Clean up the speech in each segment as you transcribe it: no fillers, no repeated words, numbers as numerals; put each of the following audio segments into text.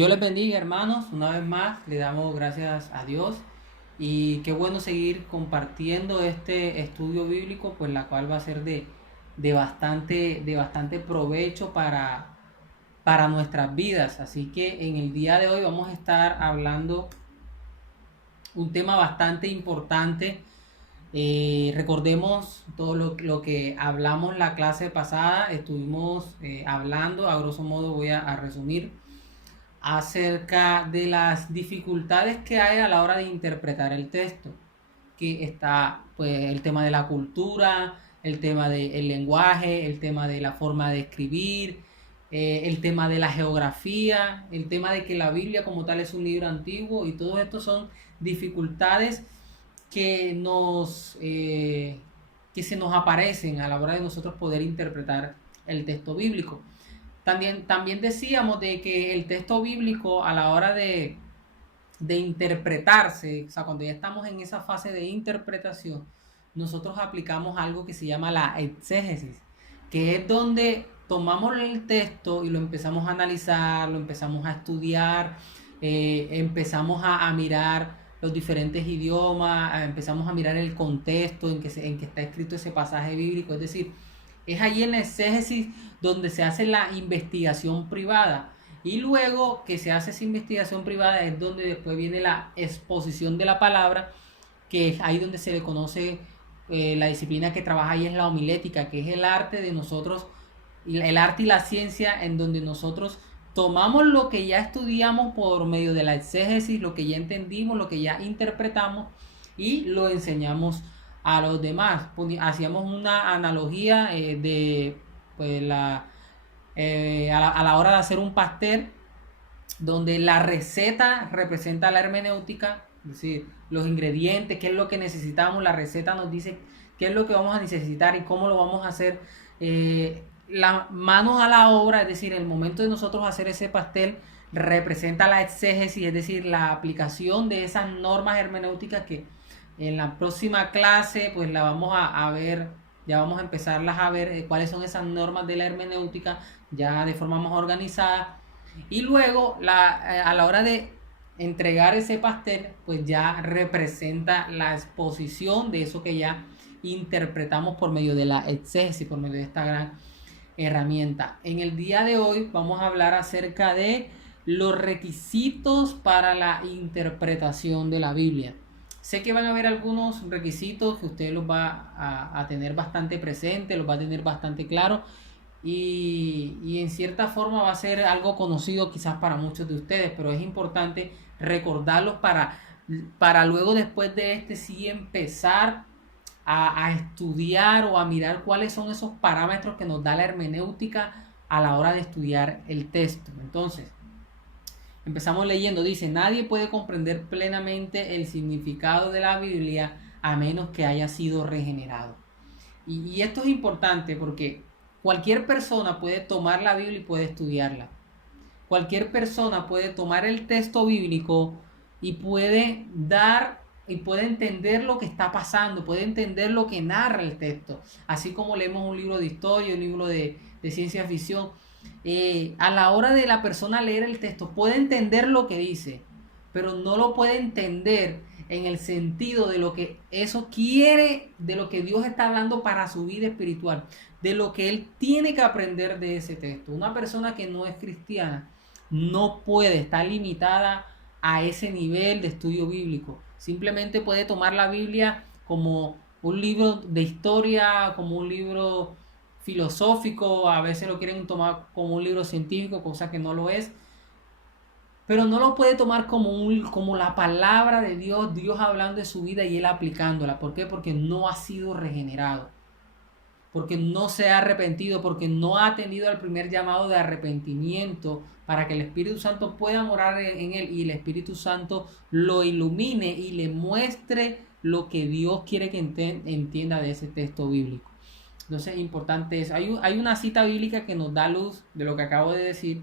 Dios les bendiga, hermanos. Una vez más le damos gracias a Dios y qué bueno seguir compartiendo este estudio bíblico, pues la cual va a ser de bastante provecho para nuestras vidas. Así que en el día de hoy vamos a estar hablando un tema bastante importante. Recordemos todo lo que hablamos la clase pasada. Estuvimos hablando, a grosso modo voy a resumir acerca de las dificultades que hay a la hora de interpretar el texto, que está pues el tema de la cultura, el tema del lenguaje, el tema de la forma de escribir, el tema de la geografía, el tema de que la Biblia como tal es un libro antiguo, y todo esto son dificultades que que se nos aparecen a la hora de nosotros poder interpretar el texto bíblico. También decíamos de que el texto bíblico a la hora de interpretarse, o sea, cuando ya estamos en esa fase de interpretación, nosotros aplicamos algo que se llama la exégesis, que es donde tomamos el texto y lo empezamos a analizar, lo empezamos a estudiar, empezamos a mirar los diferentes idiomas, empezamos a mirar el contexto en que está escrito ese pasaje bíblico. Es decir, es ahí en la exégesis donde se hace la investigación privada. Y luego que se hace esa investigación privada es donde después viene la exposición de la palabra, que es ahí donde se le conoce la disciplina que trabaja ahí es la homilética, que es el arte de nosotros, el arte y la ciencia en donde nosotros tomamos lo que ya estudiamos por medio de la exégesis, lo que ya entendimos, lo que ya interpretamos y lo enseñamos a los demás. Hacíamos una analogía de pues, a la hora de hacer un pastel, donde la receta representa la hermenéutica, es decir, los ingredientes, qué es lo que necesitamos, la receta nos dice qué es lo que vamos a necesitar y cómo lo vamos a hacer. Las manos a la obra, es decir, el momento de nosotros hacer ese pastel, representa la exégesis, es decir, la aplicación de esas normas hermenéuticas que en la próxima clase pues la vamos a ver, ya vamos a empezarlas a ver cuáles son esas normas de la hermenéutica ya de forma más organizada. Y luego a la hora de entregar ese pastel pues ya representa la exposición de eso que ya interpretamos por medio de la exégesis, por medio de esta gran herramienta. En el día de hoy vamos a hablar acerca de los requisitos para la interpretación de la Biblia. Sé que van a haber algunos requisitos que usted los va a tener bastante presente, los va a tener bastante claro, y en cierta forma va a ser algo conocido quizás para muchos de ustedes, pero es importante recordarlos para luego después de sí empezar a estudiar o a mirar cuáles son esos parámetros que nos da la hermenéutica a la hora de estudiar el texto. Entonces, empezamos leyendo, dice: nadie puede comprender plenamente el significado de la Biblia a menos que haya sido regenerado. Y esto es importante porque cualquier persona puede tomar la Biblia y puede estudiarla. Cualquier persona puede tomar el texto bíblico y puede entender lo que está pasando, puede entender lo que narra el texto. Así como leemos un libro de historia, un libro de ciencia ficción, a la hora de la persona leer el texto puede entender lo que dice, pero no lo puede entender en el sentido de lo que eso quiere, de lo que Dios está hablando para su vida espiritual, de lo que él tiene que aprender de ese texto. Una persona que no es cristiana no puede, estar limitada a ese nivel de estudio bíblico. Simplemente puede tomar la Biblia como un libro de historia, como un libro filosófico, a veces lo quieren tomar como un libro científico, cosa que no lo es, pero no lo puede tomar como la palabra de Dios, Dios hablando de su vida y él aplicándola. ¿Por qué? Porque no ha sido regenerado, porque no se ha arrepentido, porque no ha atendido al primer llamado de arrepentimiento para que el Espíritu Santo pueda morar en él y el Espíritu Santo lo ilumine y le muestre lo que Dios quiere que entienda de ese texto bíblico. Entonces es importante eso. Hay una cita bíblica que nos da luz de lo que acabo de decir.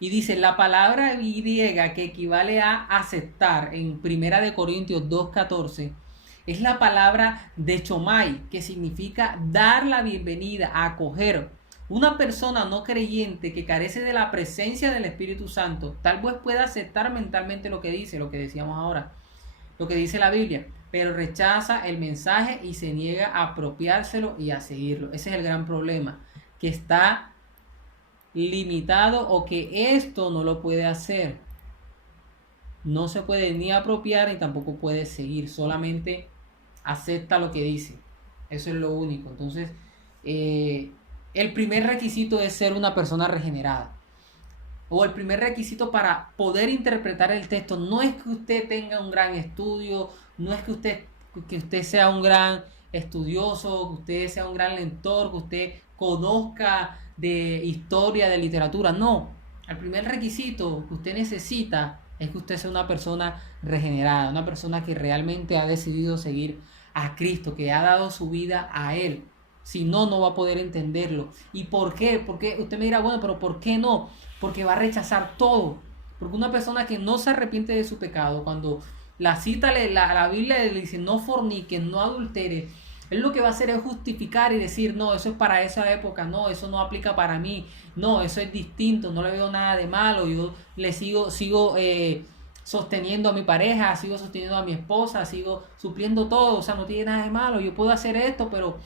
Y dice, la palabra griega que equivale a aceptar en 1 Corintios 2:14 es la palabra dechomai, que significa dar la bienvenida, acoger, Una persona no creyente que carece de la presencia del Espíritu Santo, tal vez pueda aceptar mentalmente lo que dice, lo que decíamos ahora, lo que dice la Biblia, pero rechaza el mensaje y se niega a apropiárselo y a seguirlo. Ese es el gran problema, que está limitado o que esto no lo puede hacer. No se puede ni apropiar ni tampoco puede seguir, solamente acepta lo que dice. Eso es lo único. Entonces, el primer requisito es ser una persona regenerada. O el primer requisito para poder interpretar el texto no es que usted tenga un gran estudio, no es que usted sea un gran estudioso, que usted sea un gran lector, que usted conozca de historia, de literatura. No, el primer requisito que usted necesita es que usted sea una persona regenerada, una persona que realmente ha decidido seguir a Cristo, que ha dado su vida a Él. Si no, no va a poder entenderlo. ¿Y por qué? Porque usted me dirá, bueno, pero ¿por qué no? Porque va a rechazar todo. Porque una persona que no se arrepiente de su pecado, cuando la Biblia le dice no fornique, no adultere, él lo que va a hacer es justificar y decir, no, eso es para esa época, no, eso no aplica para mí, no, eso es distinto, no le veo nada de malo, yo le sigo sosteniendo a mi pareja, sigo sosteniendo a mi esposa, sigo supliendo todo, o sea, no tiene nada de malo, yo puedo hacer esto, pero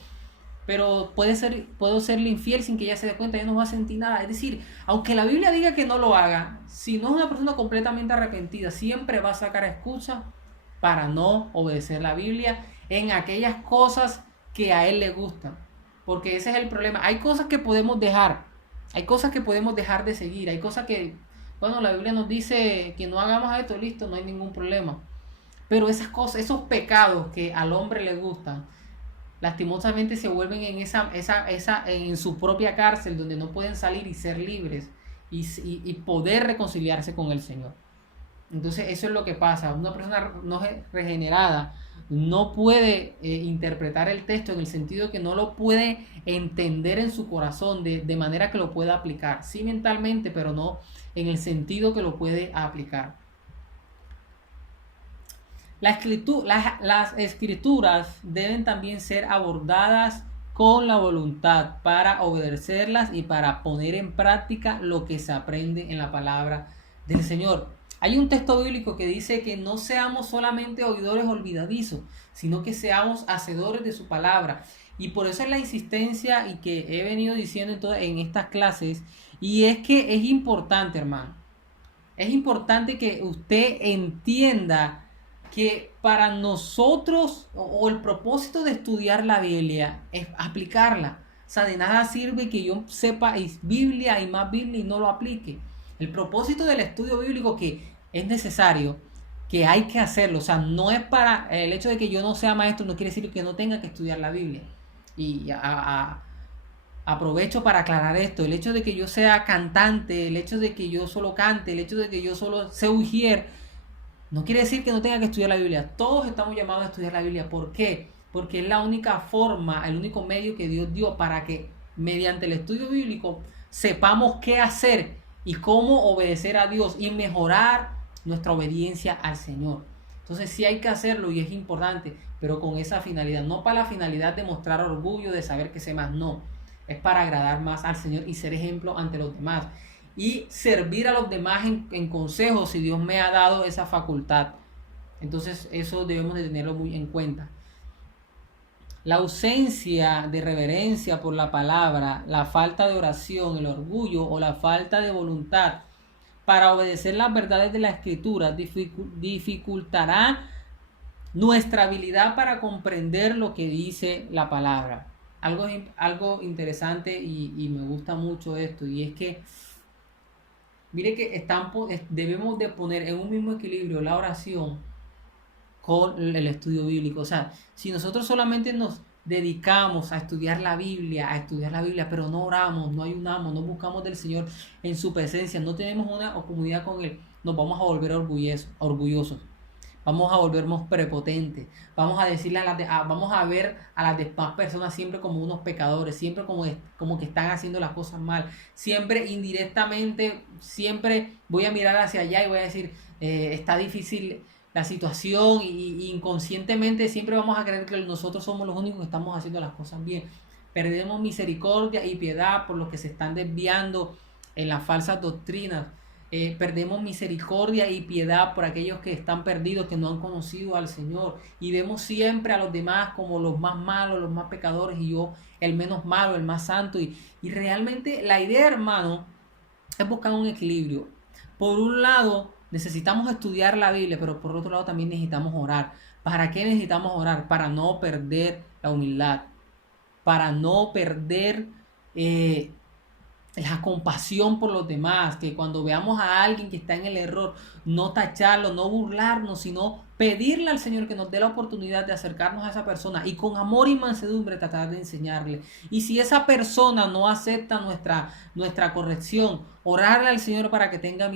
puedo serle infiel sin que ella se dé cuenta, ella no va a sentir nada. Es decir, aunque la Biblia diga que no lo haga, si no es una persona completamente arrepentida, siempre va a sacar excusas para no obedecer la Biblia en aquellas cosas que a él le gustan. Porque ese es el problema. Hay cosas que podemos dejar, hay cosas que podemos dejar de seguir, hay cosas que, bueno, la Biblia nos dice que no hagamos esto, listo, no hay ningún problema. Pero esas cosas, esos pecados que al hombre le gustan, lastimosamente se vuelven en su propia cárcel donde no pueden salir y ser libres y poder reconciliarse con el Señor. Entonces eso es lo que pasa. Una persona no regenerada no puede interpretar el texto en el sentido que no lo puede entender en su corazón de manera que lo pueda aplicar. Sí mentalmente, pero no en el sentido que lo puede aplicar. Las escrituras deben también ser abordadas con la voluntad para obedecerlas y para poner en práctica lo que se aprende en la palabra del Señor. Hay un texto bíblico que dice que no seamos solamente oidores olvidadizos, sino que seamos hacedores de su palabra. Y por eso es la insistencia y que he venido diciendo en estas clases, y es que es importante, hermano. Es importante que usted entienda que para nosotros, o el propósito de estudiar la Biblia es aplicarla. O sea, de nada sirve que yo sepa Biblia y más Biblia y no lo aplique. El propósito del estudio bíblico que es necesario, que hay que hacerlo. O sea, no es para el hecho de que yo no sea maestro, no quiere decir que no tenga que estudiar la Biblia. Y aprovecho para aclarar esto. El hecho de que yo sea cantante, el hecho de que yo solo cante, el hecho de que yo solo sea ujier, no quiere decir que no tenga que estudiar la Biblia. Todos estamos llamados a estudiar la Biblia. ¿Por qué? Porque es la única forma, el único medio que Dios dio para que mediante el estudio bíblico sepamos qué hacer y cómo obedecer a Dios y mejorar nuestra obediencia al Señor. Entonces sí hay que hacerlo y es importante, pero con esa finalidad, no para la finalidad de mostrar orgullo, de saber que sé más, no. Es para agradar más al Señor y ser ejemplo ante los demás. Y servir a los demás en consejos si Dios me ha dado esa facultad. Entonces eso debemos de tenerlo muy en cuenta. La ausencia de reverencia por la palabra, la falta de oración, el orgullo o la falta de voluntad para obedecer las verdades de la Escritura dificultará nuestra habilidad para comprender lo que dice la palabra. Algo interesante y me gusta mucho esto, y es que mire que debemos de poner en un mismo equilibrio la oración con el estudio bíblico. O sea, si nosotros solamente nos dedicamos a estudiar la Biblia, pero no oramos, no ayunamos, no buscamos del Señor en su presencia, no tenemos una comunidad con Él, nos vamos a volver orgullosos. Vamos a volvernos prepotentes. Vamos a decirle vamos a ver a las demás personas siempre como unos pecadores, siempre como que están haciendo las cosas mal. Siempre indirectamente, siempre voy a mirar hacia allá y voy a decir, está difícil la situación, y inconscientemente siempre vamos a creer que nosotros somos los únicos que estamos haciendo las cosas bien. Perdemos misericordia y piedad por los que se están desviando en las falsas doctrinas. Perdemos misericordia y piedad por aquellos que están perdidos, que no han conocido al Señor, y vemos siempre a los demás como los más malos, los más pecadores, y yo el menos malo, el más santo, y realmente la idea, hermano, es buscar un equilibrio. Por un lado necesitamos estudiar la Biblia, pero por otro lado también necesitamos orar. ¿Para qué necesitamos orar? Para no perder la humildad, para no perder la compasión por los demás, que cuando veamos a alguien que está en el error, no tacharlo, no burlarnos, sino pedirle al Señor que nos dé la oportunidad de acercarnos a esa persona y con amor y mansedumbre tratar de enseñarle. Y si esa persona no acepta nuestra corrección, orarle al Señor para que tenga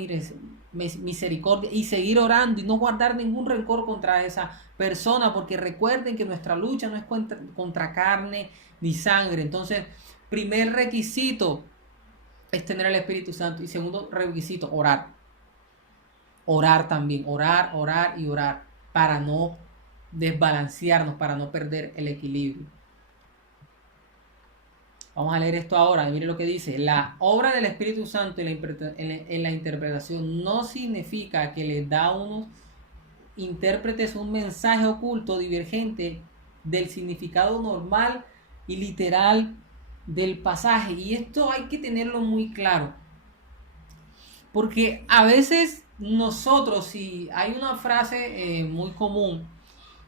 misericordia y seguir orando y no guardar ningún rencor contra esa persona, porque recuerden que nuestra lucha no es contra carne ni sangre. Entonces, primer requisito es tener el Espíritu Santo. Y segundo requisito, orar. Orar también, orar y orar para no desbalancearnos, para no perder el equilibrio. Vamos a leer esto ahora. Mire lo que dice. La obra del Espíritu Santo en la interpretación no significa que les da a unos intérpretes un mensaje oculto divergente del significado normal y literal del pasaje. Y esto hay que tenerlo muy claro, porque a veces nosotros, si hay una frase muy común,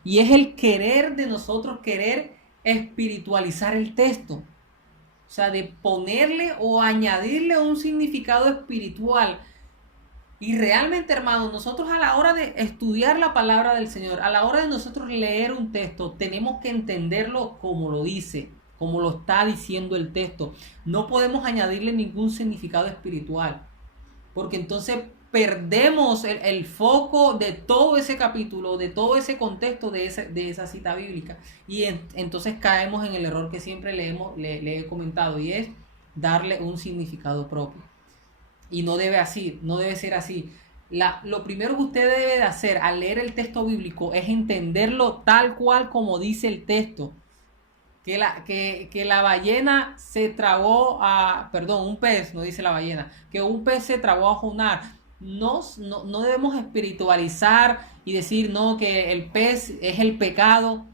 y es el querer de nosotros, querer espiritualizar el texto, o sea, de ponerle o añadirle un significado espiritual. Y realmente, hermanos, nosotros a la hora de estudiar la palabra del Señor, a la hora de nosotros leer un texto, tenemos que entenderlo como lo dice, como lo está diciendo el texto. No podemos añadirle ningún significado espiritual, porque entonces perdemos el foco de todo ese capítulo, de todo ese contexto de esa cita bíblica. Y entonces caemos en el error que siempre le he comentado, y es darle un significado propio. Y no debe ser así. Lo primero que usted debe de hacer al leer el texto bíblico es entenderlo tal cual como dice el texto. Que la ballena se tragó un pez, no dice la ballena, que un pez se tragó a Jonás. No debemos espiritualizar y decir, no, que el pez es el pecado.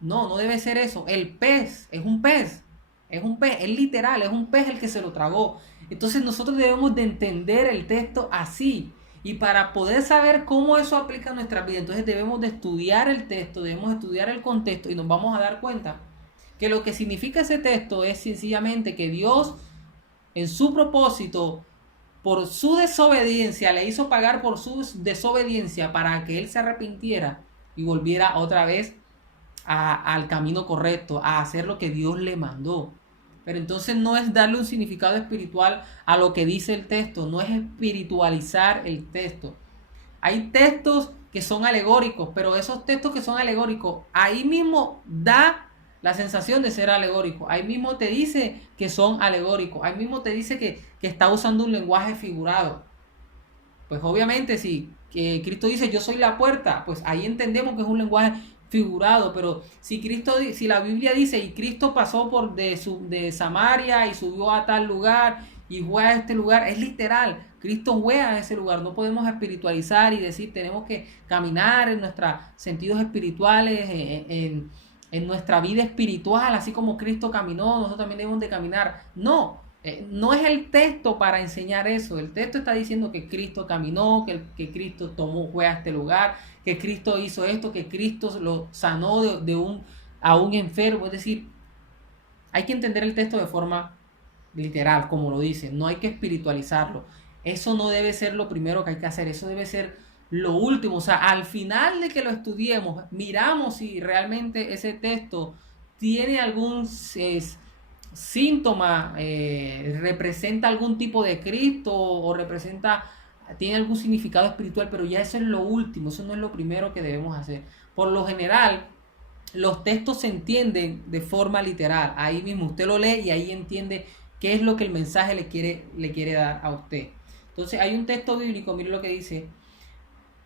No debe ser eso. El pez es un pez. Es un pez, es literal, es un pez el que se lo tragó. Entonces nosotros debemos de entender el texto así. Y para poder saber cómo eso aplica a nuestra vida, entonces debemos de estudiar el texto, debemos estudiar el contexto, y nos vamos a dar cuenta que lo que significa ese texto es sencillamente que Dios, en su propósito, por su desobediencia, le hizo pagar por su desobediencia para que él se arrepintiera y volviera otra vez al camino correcto, a hacer lo que Dios le mandó. Pero entonces no es darle un significado espiritual a lo que dice el texto, no es espiritualizar el texto. Hay textos que son alegóricos, pero esos textos que son alegóricos, ahí mismo da la sensación de ser alegórico. Ahí mismo te dice que son alegóricos. Ahí mismo te dice que está usando un lenguaje figurado. Pues obviamente si Cristo dice yo soy la puerta, pues ahí entendemos que es un lenguaje figurado. Pero si la Biblia dice y Cristo pasó de Samaria y subió a tal lugar y fue a este lugar, es literal. Cristo fue a ese lugar. No podemos espiritualizar y decir tenemos que caminar en nuestros sentidos espirituales, en nuestra vida espiritual, así como Cristo caminó, nosotros también debemos de caminar. No es el texto para enseñar eso. El texto está diciendo que Cristo caminó, que Cristo fue a este lugar, que Cristo hizo esto, que Cristo lo sanó a un enfermo. Es decir, hay que entender el texto de forma literal, como lo dice. No hay que espiritualizarlo. Eso no debe ser lo primero que hay que hacer. Eso debe ser lo último. O sea, al final de que lo estudiemos, miramos si realmente ese texto tiene algún síntoma, representa algún tipo de Cristo o tiene algún significado espiritual, pero ya eso es lo último, eso no es lo primero que debemos hacer. Por lo general, los textos se entienden de forma literal. Ahí mismo usted lo lee y ahí entiende qué es lo que el mensaje le quiere dar a usted. Entonces hay un texto bíblico, mire lo que dice.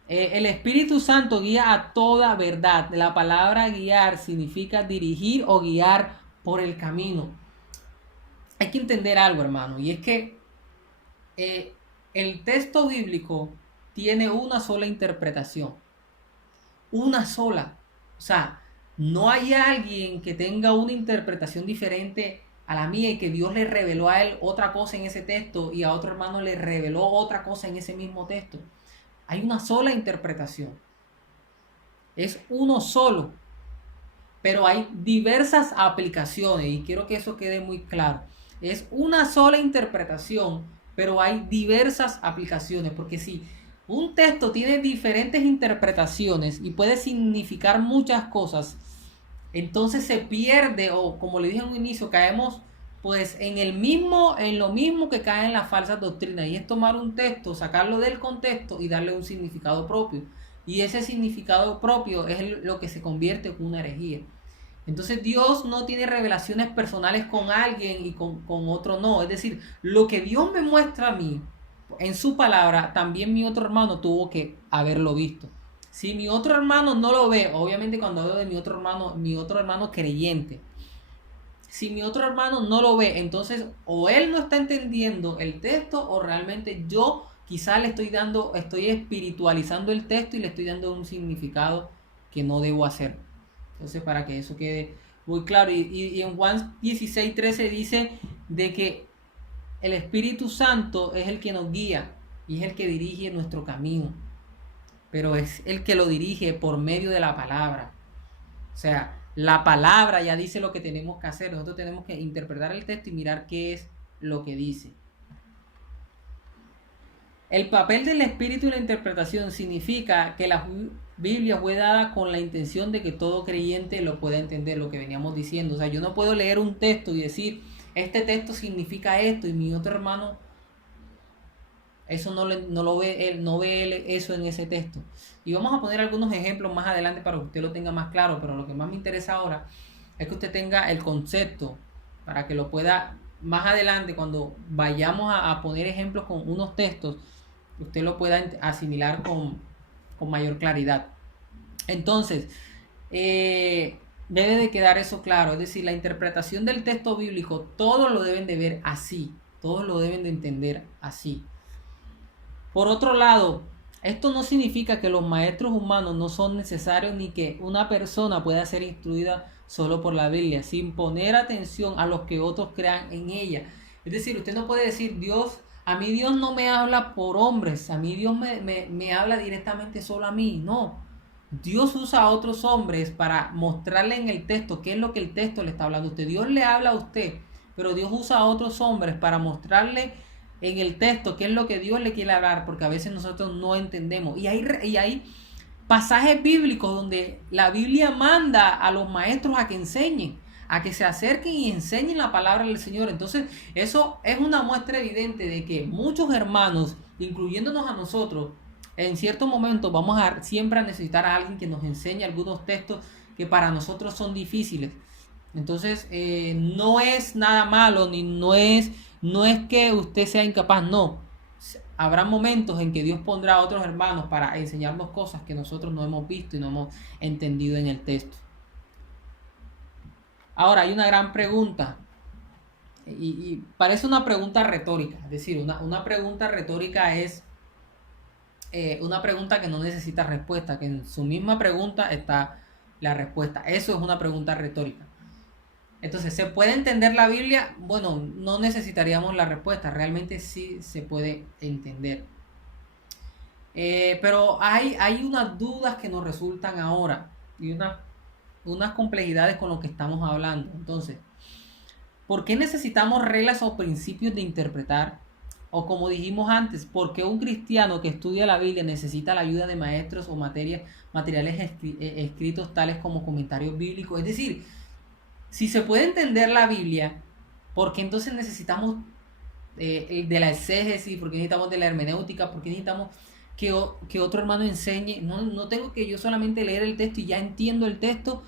El Espíritu Santo guía a toda verdad. La palabra guiar significa dirigir o guiar por el camino. Hay que entender algo, hermano, y es que el texto bíblico tiene una sola interpretación. Una sola. O sea, no hay alguien que tenga una interpretación diferente a la mía y que Dios le reveló a él otra cosa en ese texto y a otro hermano le reveló otra cosa en ese mismo texto. Hay una sola interpretación. Es uno solo. Pero hay diversas aplicaciones y quiero que eso quede muy claro. Es una sola interpretación, pero hay diversas aplicaciones, porque si un texto tiene diferentes interpretaciones y puede significar muchas cosas, entonces se pierde, o como le dije en un inicio, caemos pues en lo mismo que caen las falsas doctrinas, y es tomar un texto, sacarlo del contexto y darle un significado propio. Y ese significado propio es lo que se convierte en una herejía. Entonces Dios no tiene revelaciones personales con alguien y con otro no. Es decir, lo que Dios me muestra a mí en su palabra, también mi otro hermano tuvo que haberlo visto. Si mi otro hermano no lo ve, obviamente cuando hablo de mi otro hermano creyente, si mi otro hermano no lo ve, entonces o él no está entendiendo el texto o realmente yo quizá estoy espiritualizando el texto y le estoy dando un significado que no debo hacer. Entonces, para que eso quede muy claro. Y en Juan 16:13 dice de que el Espíritu Santo es el que nos guía y es el que dirige nuestro camino. Pero es el que lo dirige por medio de la palabra. O sea, la palabra ya dice lo que tenemos que hacer. Nosotros tenemos que interpretar el texto y mirar qué es lo que dice. El papel del Espíritu y la interpretación significa que la Biblia fue dada con la intención de que todo creyente lo pueda entender, lo que veníamos diciendo. O sea, yo no puedo leer un texto y decir, este texto significa esto, y mi otro hermano eso no lo ve él, no ve él eso en ese texto. Y vamos a poner algunos ejemplos más adelante para que usted lo tenga más claro, pero lo que más me interesa ahora es que usted tenga el concepto para que lo pueda más adelante, cuando vayamos a poner ejemplos con unos textos, usted lo pueda asimilar con mayor claridad. Entonces, debe de quedar eso claro, es decir, la interpretación del texto bíblico, todos lo deben de ver así, todos lo deben de entender así. Por otro lado, esto no significa que los maestros humanos no son necesarios ni que una persona pueda ser instruida solo por la Biblia, sin poner atención a los que otros crean en ella. Es decir, usted no puede decir, a mí Dios no me habla por hombres, a mí Dios me habla directamente solo a mí. No, Dios usa a otros hombres para mostrarle en el texto qué es lo que el texto le está hablando a usted. Dios le habla a usted, pero Dios usa a otros hombres para mostrarle en el texto qué es lo que Dios le quiere hablar, porque a veces nosotros no entendemos. Y hay pasajes bíblicos donde la Biblia manda a los maestros a que enseñen, a que se acerquen y enseñen la palabra del Señor. Entonces, eso es una muestra evidente de que muchos hermanos, incluyéndonos a nosotros, en ciertos momentos vamos a siempre a necesitar a alguien que nos enseñe algunos textos que para nosotros son difíciles. Entonces, no es nada malo, no es que usted sea incapaz, no. Habrá momentos en que Dios pondrá a otros hermanos para enseñarnos cosas que nosotros no hemos visto y no hemos entendido en el texto. Ahora, hay una gran pregunta, y parece una pregunta retórica, es decir, una pregunta retórica es una pregunta que no necesita respuesta, que en su misma pregunta está la respuesta. Eso es una pregunta retórica. Entonces, ¿se puede entender la Biblia? Bueno, no necesitaríamos la respuesta, realmente sí se puede entender. Pero hay unas dudas que nos resultan ahora y unas complejidades con lo que estamos hablando. Entonces, ¿por qué necesitamos reglas o principios de interpretar? O como dijimos antes, ¿por qué un cristiano que estudia la Biblia necesita la ayuda de maestros o materiales escritos tales como comentarios bíblicos? Es decir, si se puede entender la Biblia, ¿por qué entonces necesitamos de la exégesis? ¿Por qué necesitamos de la hermenéutica? ¿Por qué necesitamos que otro hermano enseñe? No tengo que yo solamente leer el texto y ya entiendo el texto.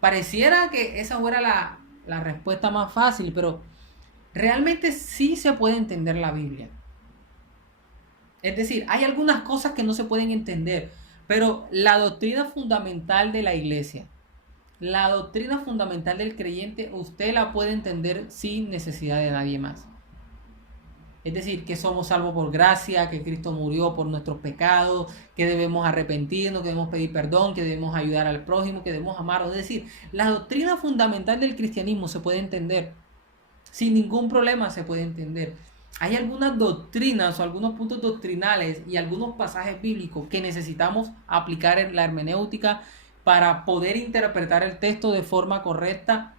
Pareciera que esa fuera la respuesta más fácil, pero realmente sí se puede entender la Biblia. Es decir, hay algunas cosas que no se pueden entender, pero la doctrina fundamental de la iglesia, La doctrina fundamental del creyente usted la puede entender sin necesidad de nadie más. Es decir, que somos salvos por gracia, que Cristo murió por nuestros pecados, que debemos arrepentirnos, que debemos pedir perdón, que debemos ayudar al prójimo, que debemos amarlo. Es decir, la doctrina fundamental del cristianismo se puede entender. Sin ningún problema se puede entender. Hay algunas doctrinas o algunos puntos doctrinales y algunos pasajes bíblicos que necesitamos aplicar en la hermenéutica para poder interpretar el texto de forma correcta.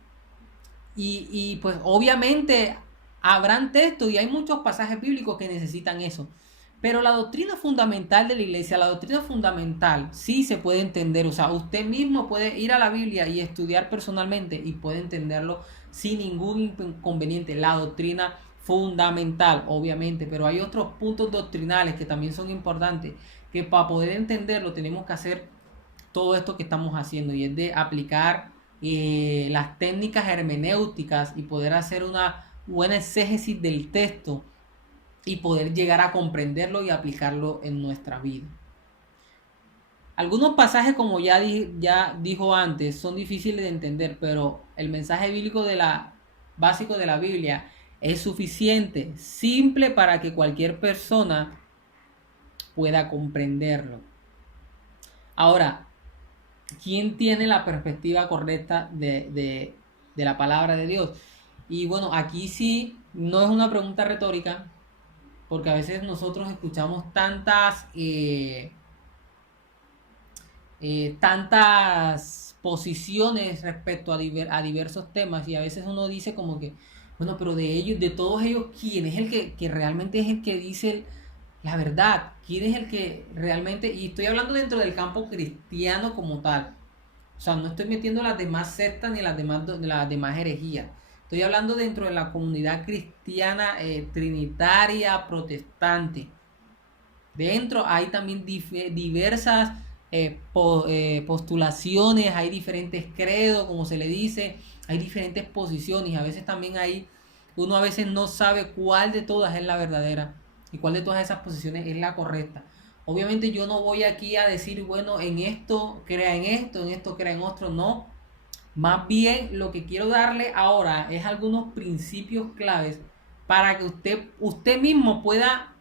Y pues obviamente habrán textos y hay muchos pasajes bíblicos que necesitan eso. Pero la doctrina fundamental de la iglesia, la doctrina fundamental, sí se puede entender. O sea, usted mismo puede ir a la Biblia y estudiar personalmente y puede entenderlo sin ningún inconveniente. La doctrina fundamental, obviamente. Pero hay otros puntos doctrinales que también son importantes, que para poder entenderlo tenemos que hacer todo esto que estamos haciendo, y es de aplicar las técnicas hermenéuticas y poder hacer una buena exégesis del texto y poder llegar a comprenderlo y aplicarlo en nuestra vida. Algunos pasajes, como ya dijo antes, son difíciles de entender, pero el mensaje bíblico básico de la Biblia es suficiente, simple para que cualquier persona pueda comprenderlo. Ahora, ¿quién tiene la perspectiva correcta de la palabra de Dios? Y bueno, aquí sí, no es una pregunta retórica, porque a veces nosotros escuchamos tantas posiciones respecto a diversos temas, y a veces uno dice como que, bueno, pero de todos ellos, ¿quién es el que realmente es el que dice la verdad? ¿Quién es el que realmente, y estoy hablando dentro del campo cristiano como tal? O sea, no estoy metiendo las demás sectas ni las demás herejías. Estoy hablando dentro de la comunidad cristiana trinitaria protestante. Dentro hay también diversas postulaciones, hay diferentes credos, como se le dice, hay diferentes posiciones. A veces también uno a veces no sabe cuál de todas es la verdadera y cuál de todas esas posiciones es la correcta. Obviamente yo no voy aquí a decir, bueno, en esto crea en esto crea en otro, no. Más bien lo que quiero darle ahora es algunos principios claves para que usted mismo pueda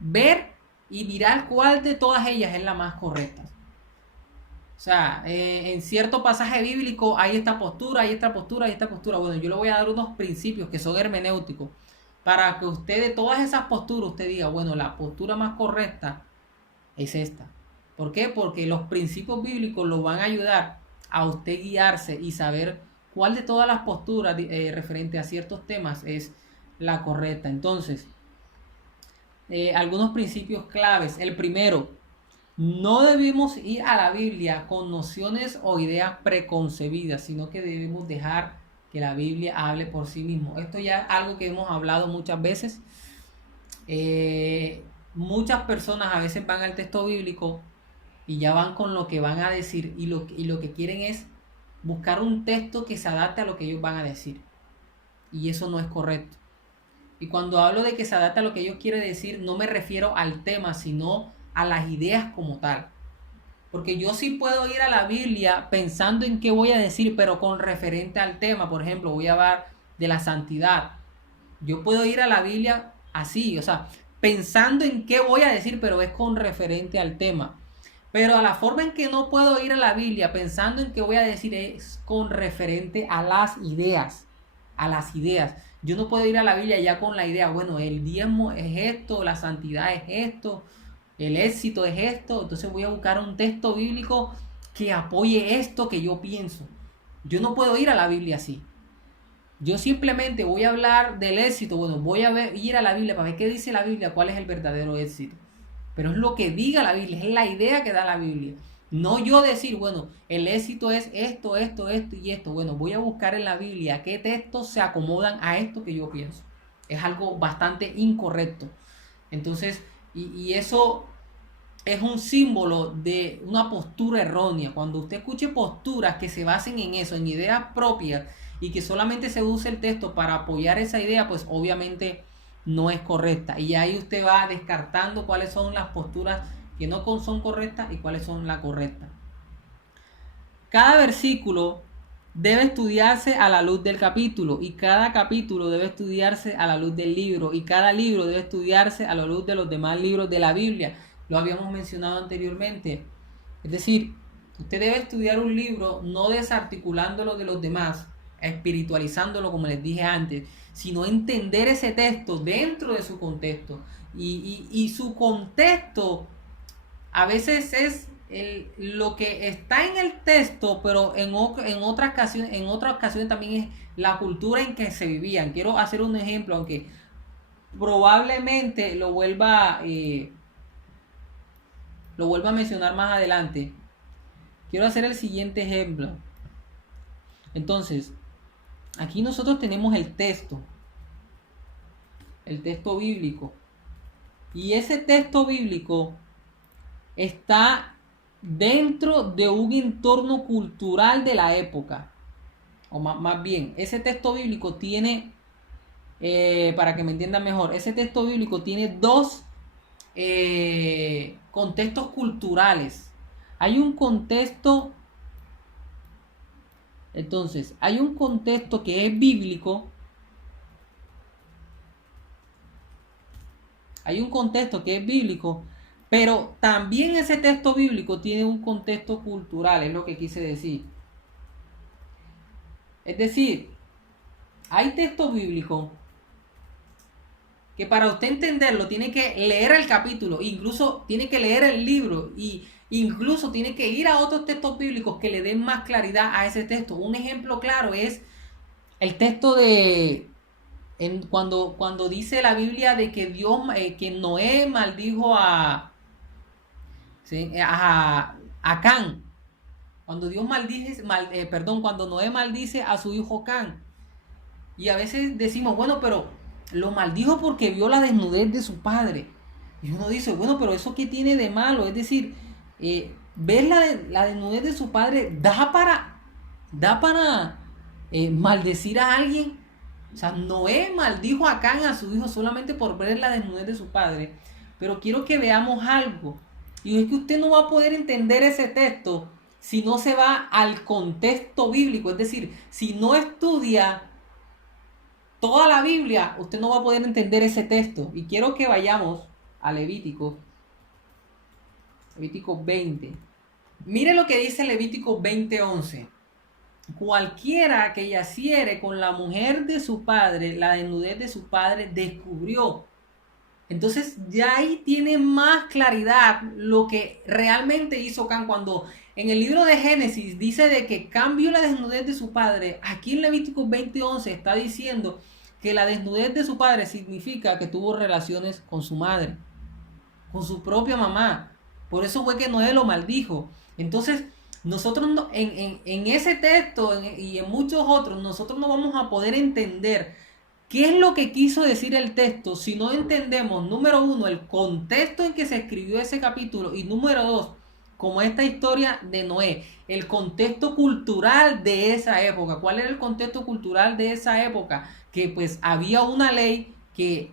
ver y mirar cuál de todas ellas es la más correcta. O sea, en cierto pasaje bíblico hay esta postura, hay esta postura, hay esta postura. Bueno, yo le voy a dar unos principios que son hermenéuticos para que usted de todas esas posturas usted diga, bueno, la postura más correcta es esta. ¿Por qué? Porque los principios bíblicos lo van a ayudar a usted guiarse y saber cuál de todas las posturas referente a ciertos temas es la correcta. Entonces, algunos principios claves. El primero, no debemos ir a la Biblia con nociones o ideas preconcebidas, sino que debemos dejar que la Biblia hable por sí mismo. Esto ya es algo que hemos hablado muchas veces. Muchas personas a veces van al texto bíblico y ya van con lo que van a decir, y lo que quieren es buscar un texto que se adapte a lo que ellos van a decir, y eso no es correcto. Y cuando hablo de que se adapte a lo que ellos quieren decir, no me refiero al tema, sino a las ideas como tal. Porque yo sí puedo ir a la Biblia pensando en qué voy a decir, pero con referente al tema. Por ejemplo, voy a hablar de la santidad. Yo puedo ir a la Biblia así, o sea, pensando en qué voy a decir, pero es con referente al tema. Pero a la forma en que no puedo ir a la Biblia pensando en qué voy a decir es con referente a las ideas. A las ideas. Yo no puedo ir a la Biblia ya con la idea, bueno, el diezmo es esto, la santidad es esto, el éxito es esto. Entonces voy a buscar un texto bíblico que apoye esto que yo pienso. Yo no puedo ir a la Biblia así. Yo simplemente voy a hablar del éxito. Bueno, voy a ir a la Biblia para ver qué dice la Biblia, cuál es el verdadero éxito. Pero es lo que diga la Biblia, es la idea que da la Biblia. No yo decir, bueno, el éxito es esto y esto. Bueno, voy a buscar en la Biblia qué textos se acomodan a esto que yo pienso. Es algo bastante incorrecto. Entonces, y eso es un símbolo de una postura errónea. Cuando usted escuche posturas que se basen en eso, en ideas propias, y que solamente se use el texto para apoyar esa idea, pues obviamente no es correcta. Y ahí usted va descartando cuáles son las posturas que no son correctas y cuáles son las correctas. cada versículo debe estudiarse a la luz del capítulo, y cada capítulo debe estudiarse a la luz del libro, y cada libro debe estudiarse a la luz de los demás libros de la Biblia. Lo habíamos mencionado anteriormente. Es decir, usted debe estudiar un libro no desarticulándolo de los demás, espiritualizándolo como les dije antes, sino entender ese texto dentro de su contexto. Y su contexto a veces es lo que está en el texto, pero en otras ocasiones también es la cultura en que se vivían. Quiero hacer un ejemplo, aunque probablemente lo vuelva a mencionar más adelante. Quiero hacer el siguiente ejemplo. Entonces, aquí nosotros tenemos el texto bíblico. Y ese texto bíblico está dentro de un entorno cultural de la época. O más bien, ese texto bíblico tiene, para que me entiendan mejor, ese texto bíblico tiene dos contextos culturales. Hay un contexto, entonces, hay un contexto que es bíblico. Hay un contexto que es bíblico, pero también ese texto bíblico tiene un contexto cultural, es lo que quise decir. Es decir, hay texto bíblico que para usted entenderlo tiene que leer el capítulo, incluso tiene que leer el libro, y incluso tiene que ir a otros textos bíblicos que le den más claridad a ese texto. Un ejemplo claro es el texto de cuando dice la Biblia de que Dios, que Noé maldijo a Can. Cuando Dios cuando Noé maldice a su hijo Can. Y a veces decimos, bueno, pero lo maldijo porque vio la desnudez de su padre. Y uno dice, bueno, pero ¿eso qué tiene de malo? Es decir, ver la desnudez de su padre da para maldecir a alguien. O sea, Noé maldijo a Can, a su hijo, solamente por ver la desnudez de su padre. Pero quiero que veamos algo. Y es que usted no va a poder entender ese texto si no se va al contexto bíblico. Es decir, si no estudia toda la Biblia, usted no va a poder entender ese texto. Y quiero que vayamos a Levítico 20. Mire lo que dice Levítico 20:11. Cualquiera que yaciere con la mujer de su padre, la desnudez de su padre descubrió. Entonces ya ahí tiene más claridad lo que realmente hizo Can. Cuando en el libro de Génesis dice de que Can vio la desnudez de su padre, aquí en Levítico 20:11 está diciendo que la desnudez de su padre significa que tuvo relaciones con su madre, con su propia mamá. Por eso fue que Noé lo maldijo. Entonces, nosotros en ese texto y en muchos otros, nosotros no vamos a poder entender qué es lo que quiso decir el texto si no entendemos, número uno, el contexto en que se escribió ese capítulo, y número dos, como esta historia de Noé, el contexto cultural de esa época. ¿Cuál era el contexto cultural de esa época? Que pues había una ley que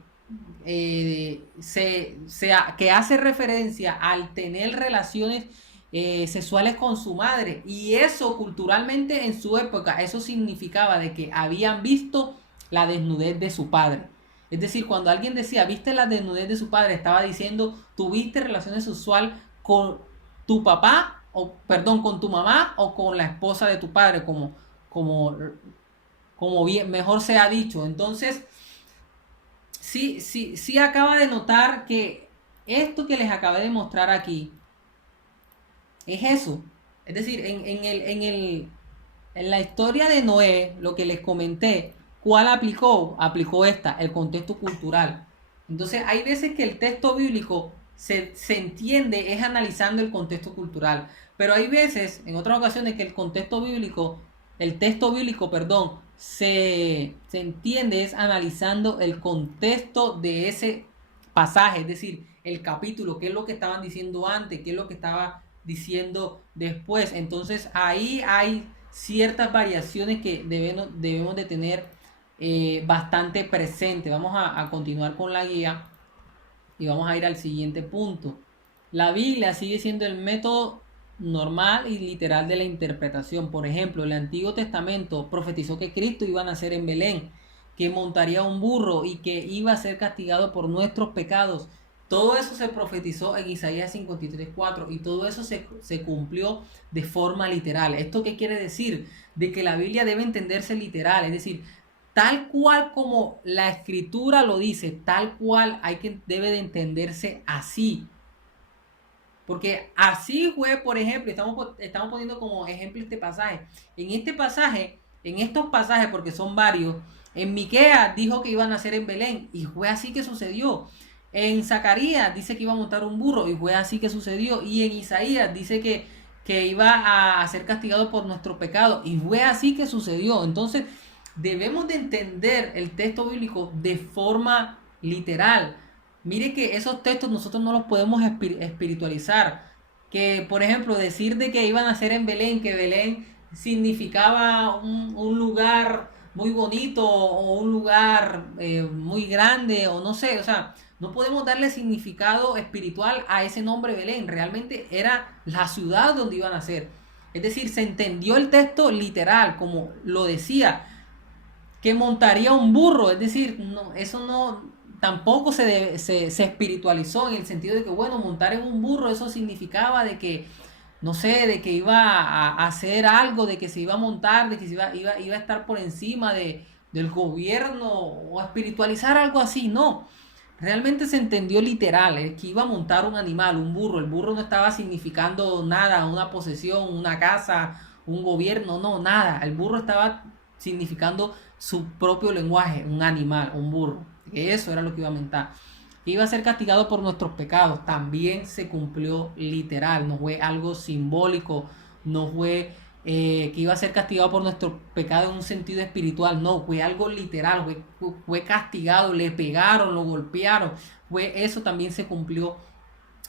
que hace referencia al tener relaciones sexuales con su madre, y eso culturalmente en su época, eso significaba de que habían visto la desnudez de su padre. Es decir, cuando alguien decía viste la desnudez de su padre, estaba diciendo tuviste relaciones sexuales con tu papá, o perdón, con tu mamá o con la esposa de tu padre, como bien mejor se ha dicho. Entonces sí acaba de notar que esto que les acabé de mostrar aquí es eso. Es decir, en la historia de Noé, lo que les comenté, ¿cuál aplicó? Aplicó el contexto cultural. Entonces hay veces que el texto bíblico se entiende es analizando el contexto cultural, pero hay veces, en otras ocasiones, que el texto bíblico, perdón, se entiende es analizando el contexto de ese pasaje, es decir, el capítulo, qué es lo que estaban diciendo antes, qué es lo que estaba diciendo después. Entonces ahí hay ciertas variaciones que debemos de tener bastante presente. Vamos a continuar con la guía y vamos a ir al siguiente punto. La Biblia sigue siendo el método normal y literal de la interpretación. Por ejemplo, el Antiguo Testamento profetizó que Cristo iba a nacer en Belén, que montaría un burro y que iba a ser castigado por nuestros pecados. Todo eso se profetizó en Isaías 53:4 y todo eso se cumplió de forma literal. ¿Esto qué quiere decir? De que la Biblia debe entenderse literal, es decir, tal cual como la escritura lo dice, tal cual debe de entenderse así. Porque así fue, por ejemplo, estamos poniendo como ejemplo este pasaje. En estos pasajes, porque son varios, en Miqueas dijo que iban a nacer en Belén y fue así que sucedió. En Zacarías dice que iba a montar un burro y fue así que sucedió. Y en Isaías dice que iba a ser castigado por nuestro pecado y fue así que sucedió. Entonces debemos de entender el texto bíblico de forma literal. Mire que esos textos nosotros no los podemos espiritualizar. Que, por ejemplo, decir de que iban a ser en Belén, que Belén significaba un lugar muy bonito o un lugar muy grande o no sé, o sea, no podemos darle significado espiritual a ese nombre Belén. Realmente era la ciudad donde iban a ser. Es decir, se entendió el texto literal, como lo decía, que montaría un burro. Es decir, no, eso no, tampoco se espiritualizó en el sentido de que, bueno, montar en un burro, eso significaba de que, no sé, de que iba a hacer algo, de que se iba a montar, de que iba a estar por encima del gobierno o a espiritualizar algo así. No, realmente se entendió literal, que iba a montar un animal, un burro. El burro no estaba significando nada, una posesión, una casa, un gobierno, no, nada. El burro estaba significando su propio lenguaje, un animal, un burro. Eso era lo que iba a montar. Iba a ser castigado por nuestros pecados. También se cumplió literal, no fue algo simbólico, no fue que iba a ser castigado por nuestro pecado en un sentido espiritual, no, fue algo literal, fue castigado, le pegaron, lo golpearon, eso también se cumplió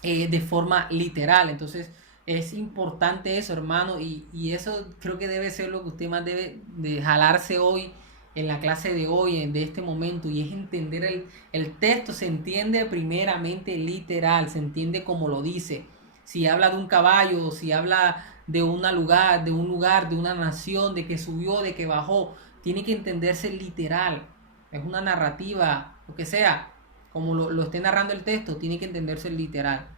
de forma literal. Entonces es importante eso, hermano, y eso creo que debe ser lo que usted más debe de jalarse hoy en la clase de hoy, de este momento, y es entender el texto. Se entiende primeramente literal, se entiende como lo dice. Si habla de un caballo, si habla de un lugar, de una nación, de que subió, de que bajó, tiene que entenderse literal. Es una narrativa, lo que sea, como lo esté narrando el texto, tiene que entenderse literal.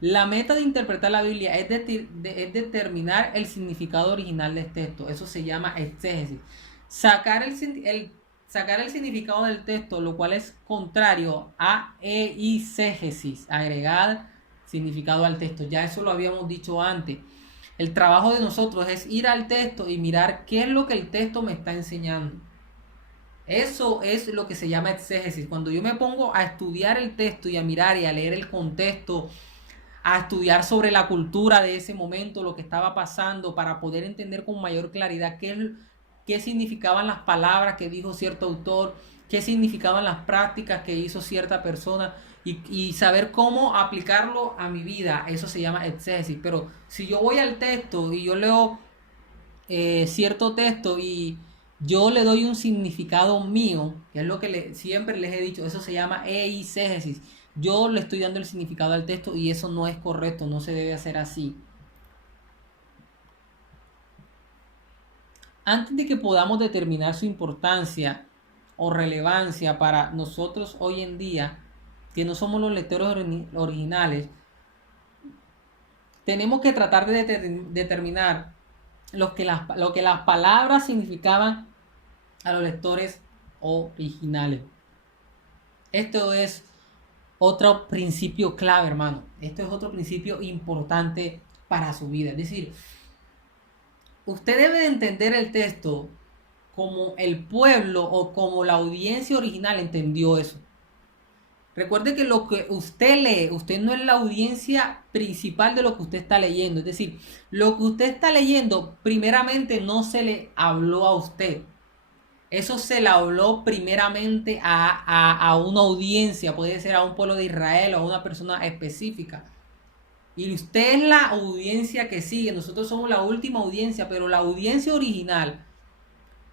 La meta de interpretar la Biblia es determinar el significado original del texto. Eso se llama exégesis. Sacar el significado del texto, lo cual es contrario a eisegesis, agregar significado al texto. Ya eso lo habíamos dicho antes. El trabajo de nosotros es ir al texto y mirar qué es lo que el texto me está enseñando. Eso es lo que se llama exégesis. Cuando yo me pongo a estudiar el texto y a mirar y a leer el contexto, a estudiar sobre la cultura de ese momento, lo que estaba pasando, para poder entender con mayor claridad qué significaban las palabras que dijo cierto autor, qué significaban las prácticas que hizo cierta persona y saber cómo aplicarlo a mi vida. Eso se llama exégesis. Pero si yo voy al texto y yo leo cierto texto y yo le doy un significado mío, que es lo que siempre les he dicho, eso se llama eisegesis. Yo le estoy dando el significado al texto y eso no es correcto, no se debe hacer así. Antes de que podamos determinar su importancia o relevancia para nosotros hoy en día, que no somos los lectores originales, tenemos que tratar de determinar lo que las palabras significaban a los lectores originales. Esto es otro principio clave, hermano. Esto es otro principio importante para su vida. Es decir, usted debe de entender el texto como el pueblo o como la audiencia original entendió eso. Recuerde que lo que usted lee, usted no es la audiencia principal de lo que usted está leyendo. Es decir, lo que usted está leyendo, primeramente no se le habló a usted. Eso se le habló primeramente a una audiencia, puede ser a un pueblo de Israel o a una persona específica. Y usted es la audiencia que sigue, nosotros somos la última audiencia, pero la audiencia original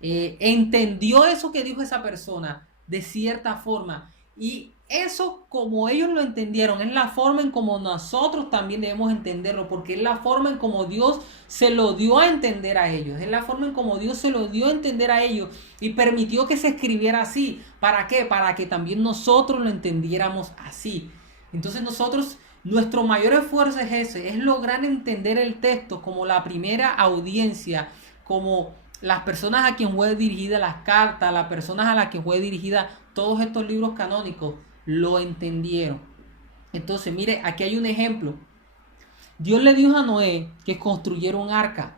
entendió eso que dijo esa persona de cierta forma Y eso, como ellos lo entendieron, es la forma en como nosotros también debemos entenderlo, porque es la forma en como Dios se lo dio a entender a ellos, es la forma en como Dios se lo dio a entender a ellos y permitió que se escribiera así. ¿Para qué? Para que también nosotros lo entendiéramos así. Entonces nosotros, nuestro mayor esfuerzo es ese, es lograr entender el texto como la primera audiencia, como las personas a quien fue dirigida las cartas, las personas a las que fue dirigida todos estos libros canónicos, lo entendieron. Entonces, mire, aquí hay un ejemplo. Dios le dijo a Noé que construyera un arca.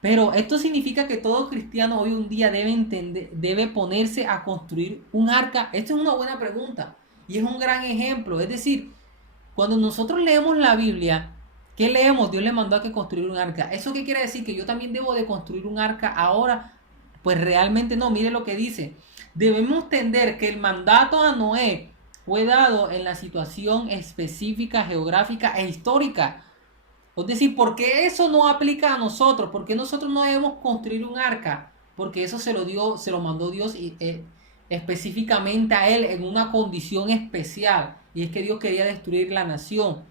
Pero esto significa que todo cristiano hoy un día debe ponerse a construir un arca. Esta es una buena pregunta y es un gran ejemplo. Es decir, cuando nosotros leemos la Biblia, ¿qué leemos? Dios le mandó a que construir un arca. ¿Eso qué quiere decir? Que yo también debo de construir un arca ahora. Pues realmente no, mire lo que dice. Debemos entender que el mandato a Noé fue dado en la situación específica, geográfica e histórica. Es decir, ¿por qué eso no aplica a nosotros? ¿Por qué nosotros no debemos construir un arca? Porque eso se lo mandó Dios específicamente a él en una condición especial. Y es que Dios quería destruir la nación.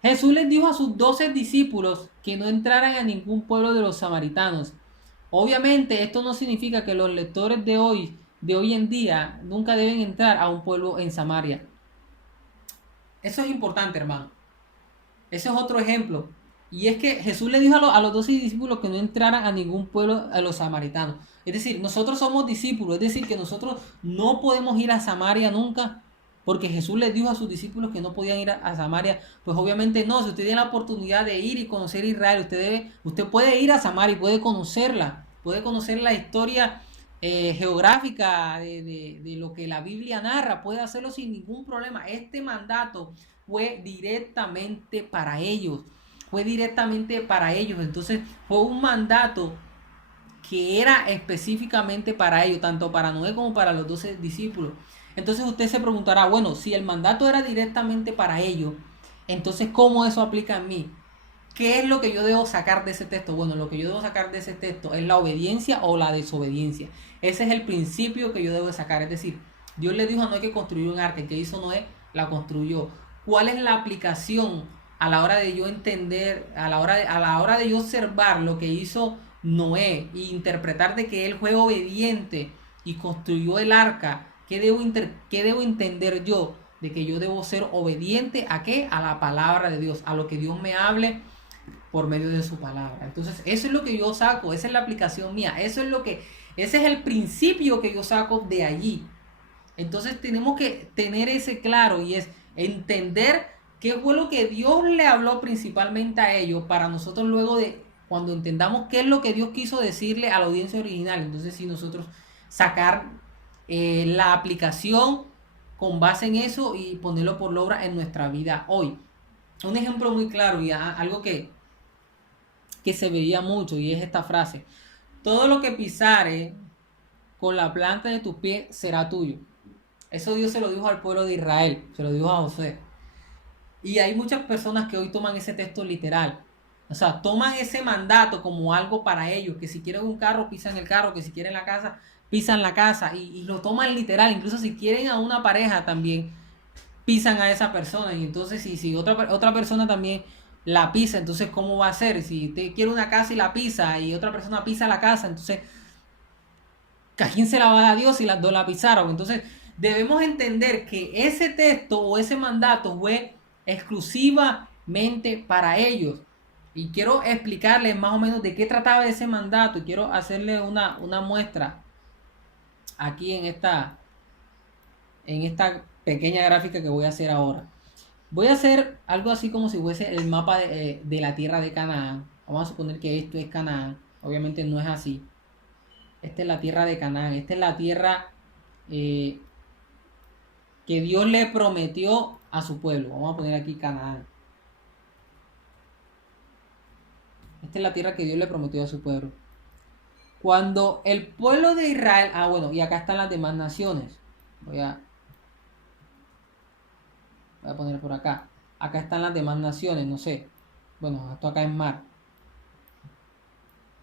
Jesús les dijo a sus 12 discípulos que no entraran a ningún pueblo de los samaritanos. Obviamente esto no significa que los lectores de hoy en día, nunca deben entrar a un pueblo en Samaria. Eso es importante, hermano. Ese es otro ejemplo. Y es que Jesús le dijo a los 12 discípulos que no entraran a ningún pueblo a los samaritanos. Es decir, nosotros somos discípulos, es decir, que nosotros no podemos ir a Samaria nunca, porque Jesús les dijo a sus discípulos que no podían ir a Samaria. Pues obviamente no, si usted tiene la oportunidad de ir y conocer Israel, usted puede ir a Samaria y puede conocer la historia geográfica de lo que la Biblia narra, puede hacerlo sin ningún problema. Este mandato fue directamente para ellos. Fue directamente para ellos. Entonces fue un mandato que era específicamente para ellos, tanto para Noé como para los 12 discípulos. Entonces usted se preguntará, bueno, si el mandato era directamente para ellos, entonces ¿cómo eso aplica en mí? ¿Qué es lo que yo debo sacar de ese texto? Bueno, lo que yo debo sacar de ese texto es la obediencia o la desobediencia. Ese es el principio que yo debo sacar. Es decir, Dios le dijo a Noé que construyó un arca. ¿Qué hizo Noé? La construyó. ¿Cuál es la aplicación a la hora de yo entender, a la hora de yo observar lo que hizo Noé e interpretar de que él fue obediente y construyó el arca? ¿Qué debo entender yo? De que yo debo ser obediente ¿a qué? A la palabra de Dios, a lo que Dios me hable por medio de su palabra. Entonces, eso es lo que yo saco, esa es la aplicación mía, ese es el principio que yo saco de allí. Entonces, tenemos que tener ese claro y es entender qué fue lo que Dios le habló principalmente a ellos para nosotros luego de cuando entendamos qué es lo que Dios quiso decirle a la audiencia original. Entonces, si nosotros sacar la aplicación con base en eso y ponerlo por obra en nuestra vida hoy. Un ejemplo muy claro y algo que se veía mucho y es esta frase: todo lo que pisare con la planta de tus pies será tuyo. Eso Dios se lo dijo al pueblo de Israel, se lo dijo a José. Y hay muchas personas que hoy toman ese texto literal. O sea, toman ese mandato como algo para ellos, que si quieren un carro, pisan el carro, que si quieren la casa, pisan la casa, y lo toman literal. Incluso si quieren a una pareja también, pisan a esa persona. Y entonces si otra persona también la pisa, entonces ¿cómo va a ser? Si usted quiere una casa y la pisa y otra persona pisa la casa, entonces ¿a quién se la va a dar Dios si las dos la pisaron? Entonces debemos entender que ese texto o ese mandato fue exclusivamente para ellos. Y quiero explicarles más o menos de qué trataba ese mandato y quiero hacerle una muestra aquí en esta pequeña gráfica que voy a hacer ahora. Voy a hacer algo así como si fuese el mapa de la tierra de Canaán. Vamos a suponer que esto es Canaán. Obviamente no es así. Esta es la tierra de Canaán. Esta es la tierra que Dios le prometió a su pueblo. Vamos a poner aquí Canaán. Esta es la tierra que Dios le prometió a su pueblo. Cuando el pueblo de Israel... Ah, bueno, y acá están las demás naciones. Voy a poner por acá. Acá están las demás naciones, no sé. Bueno, esto acá es mar.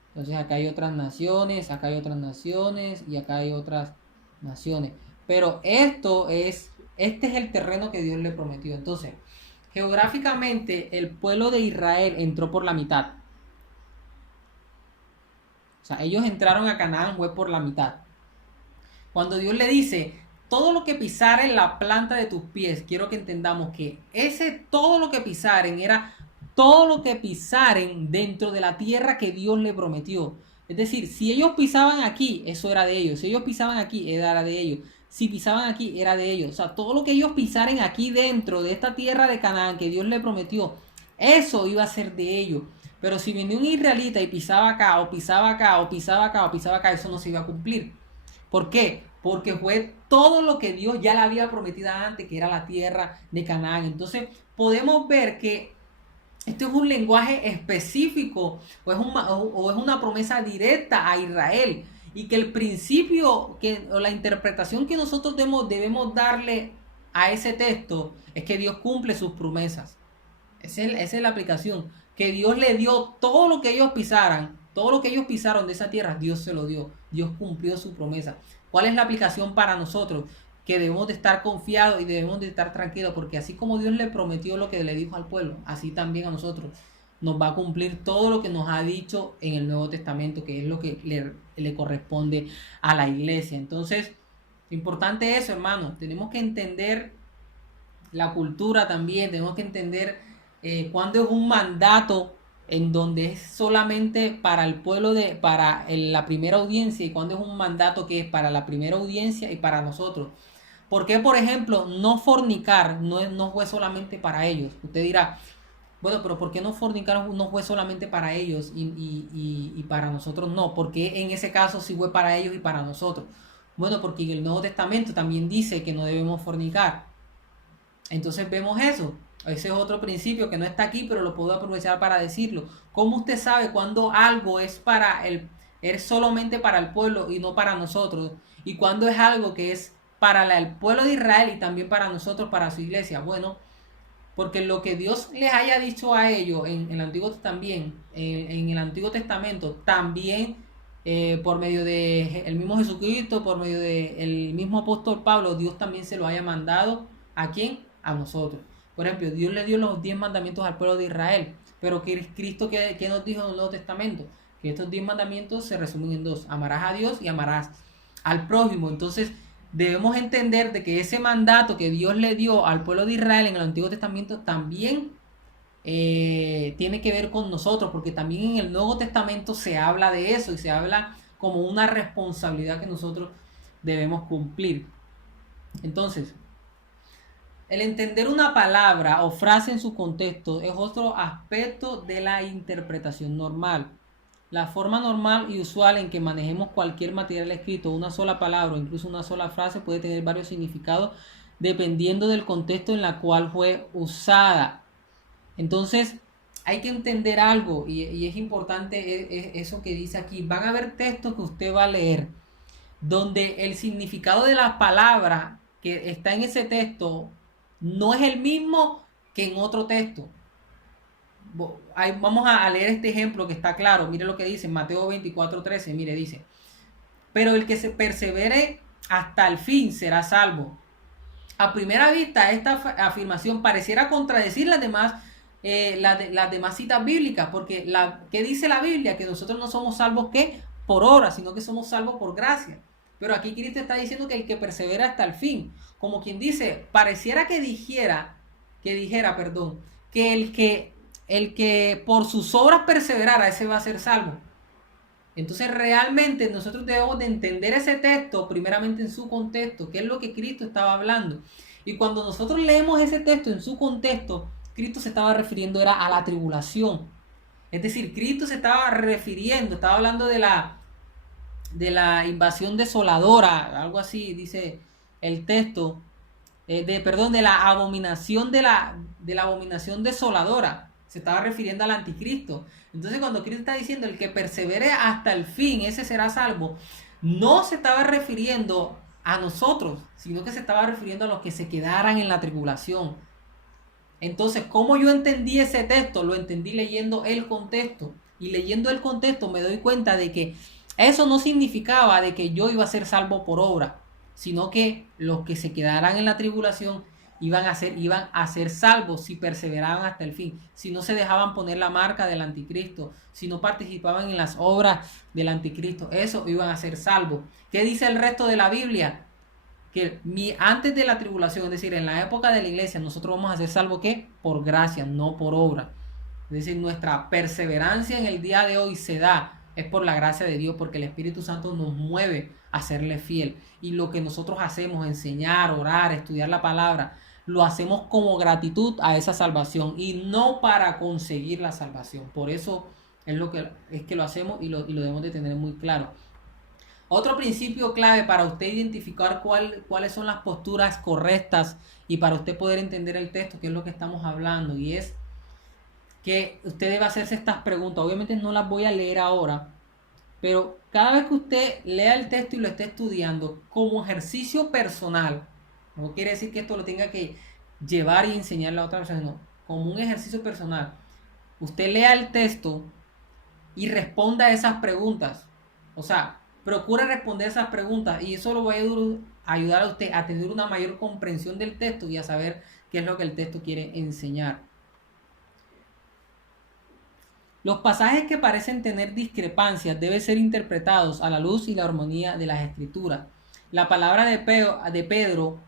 Entonces acá hay otras naciones, acá hay otras naciones y acá hay otras naciones. pero este es el terreno que Dios le prometió. Entonces, geográficamente el pueblo de Israel entró por la mitad. O sea, ellos entraron a Canaán fue por la mitad. Cuando Dios le dice, todo lo que pisaren la planta de tus pies, quiero que entendamos que todo lo que pisaren era todo lo que pisaren dentro de la tierra que Dios le prometió. Es decir, si ellos pisaban aquí, eso era de ellos. Si ellos pisaban aquí, era de ellos. Si pisaban aquí, era de ellos. O sea, todo lo que ellos pisaren aquí dentro de esta tierra de Canaán que Dios le prometió, eso iba a ser de ellos. Pero si venía un israelita y pisaba acá, o pisaba acá, o pisaba acá, o pisaba acá, eso no se iba a cumplir. ¿Por qué? Porque fue todo lo que Dios ya le había prometido antes, que era la tierra de Canaán. Entonces, podemos ver que esto es un lenguaje específico o es una promesa directa a Israel. Y que el principio o la interpretación que nosotros debemos darle a ese texto es que Dios cumple sus promesas. Esa es la aplicación. Que Dios le dio todo lo que ellos pisaran, todo lo que ellos pisaron de esa tierra, Dios se lo dio. Dios cumplió su promesa. ¿Cuál es la aplicación para nosotros? Que debemos de estar confiados y debemos de estar tranquilos, porque así como Dios le prometió lo que le dijo al pueblo, así también a nosotros nos va a cumplir todo lo que nos ha dicho en el Nuevo Testamento, que es lo que le corresponde a la iglesia. Entonces, importante eso, hermano. Tenemos que entender la cultura también, tenemos que entender cuándo es un mandato en donde es solamente para el pueblo para la primera audiencia, y cuándo es un mandato que es para la primera audiencia y para nosotros. ¿Por qué, por ejemplo, no fornicar no fue solamente para ellos? Usted dirá, bueno, pero ¿por qué no fornicar no fue solamente para ellos y para nosotros no? ¿Por qué en ese caso sí fue para ellos y para nosotros? Bueno, porque en el Nuevo Testamento también dice que no debemos fornicar. Entonces vemos eso. Ese es otro principio que no está aquí, pero lo puedo aprovechar para decirlo. ¿Cómo usted sabe cuando algo es solamente para el pueblo y no para nosotros? Y cuando es algo que es para el pueblo de Israel y también para nosotros, para su iglesia. Bueno, porque lo que Dios les haya dicho a ellos en el Antiguo también, en el Antiguo Testamento, también por medio de el mismo Jesucristo, por medio del mismo apóstol Pablo, Dios también se lo haya mandado. ¿A quién? A nosotros. Por ejemplo, Dios le dio los 10 mandamientos al pueblo de Israel, pero Cristo, ¿qué nos dijo en el Nuevo Testamento? Que estos 10 mandamientos se resumen en dos: amarás a Dios y amarás al prójimo. Entonces, debemos entender de que ese mandato que Dios le dio al pueblo de Israel en el Antiguo Testamento también tiene que ver con nosotros, porque también en el Nuevo Testamento se habla de eso y se habla como una responsabilidad que nosotros debemos cumplir. Entonces, el entender una palabra o frase en su contexto es otro aspecto de la interpretación normal. La forma normal y usual en que manejemos cualquier material escrito, una sola palabra o incluso una sola frase, puede tener varios significados dependiendo del contexto en la cual fue usada. Entonces, hay que entender algo y es importante eso que dice aquí. Van a haber textos que usted va a leer donde el significado de la palabra que está en ese texto no es el mismo que en otro texto. Vamos a leer este ejemplo que está claro. Mire lo que dice Mateo 24:13. Mire, dice: pero el que se persevere hasta el fin será salvo. A primera vista, esta afirmación pareciera contradecir las demás citas bíblicas, porque ¿qué dice la Biblia? Que nosotros no somos salvos ¿qué? Por obra, sino que somos salvos por gracia. Pero aquí Cristo está diciendo que el que persevera hasta el fin, como quien dice, pareciera que dijera, que el que por sus obras perseverara, ese va a ser salvo. Entonces realmente nosotros debemos de entender ese texto primeramente en su contexto, que es lo que Cristo estaba hablando. Y cuando nosotros leemos ese texto en su contexto, Cristo se estaba refiriendo era a la tribulación. Es decir, Cristo se estaba estaba hablando de la invasión desoladora, algo así dice el texto, de la abominación de la abominación desoladora. Se estaba refiriendo al anticristo. Entonces, cuando Cristo está diciendo el que persevere hasta el fin, ese será salvo, no se estaba refiriendo a nosotros, sino que se estaba refiriendo a los que se quedaran en la tribulación. Entonces, ¿cómo yo entendí ese texto? Lo entendí leyendo el contexto. Y leyendo el contexto me doy cuenta de que eso no significaba de que yo iba a ser salvo por obra. sino que los que se quedaran en la tribulación iban a ser salvos si perseveraban hasta el fin, si no se dejaban poner la marca del anticristo, si no participaban en las obras del anticristo, eso iban a ser salvos. ¿Qué dice el resto de la Biblia? Que antes de la tribulación, es decir, en la época de la iglesia, nosotros vamos a ser salvos ¿qué? Por gracia, no por obra. Es decir, nuestra perseverancia en el día de hoy se da es por la gracia de Dios, porque el Espíritu Santo nos mueve a serle fiel. Y lo que nosotros hacemos, enseñar, orar, estudiar la palabra, lo hacemos como gratitud a esa salvación y no para conseguir la salvación. Por eso es que lo hacemos y lo debemos de tener muy claro. Otro principio clave para usted identificar cuáles son las posturas correctas y para usted poder entender el texto, que es lo que estamos hablando, y es que usted debe hacerse estas preguntas. Obviamente no las voy a leer ahora, pero cada vez que usted lea el texto y lo esté estudiando como ejercicio personal, no quiere decir que esto lo tenga que llevar y enseñarle a otra persona, sino como un ejercicio personal, usted lea el texto y responda a esas preguntas. O sea, procure responder esas preguntas y eso lo va a ayudar a usted a tener una mayor comprensión del texto y a saber qué es lo que el texto quiere enseñar. Los pasajes que parecen tener discrepancias deben ser interpretados a la luz y la armonía de las Escrituras. La palabra de Pedro,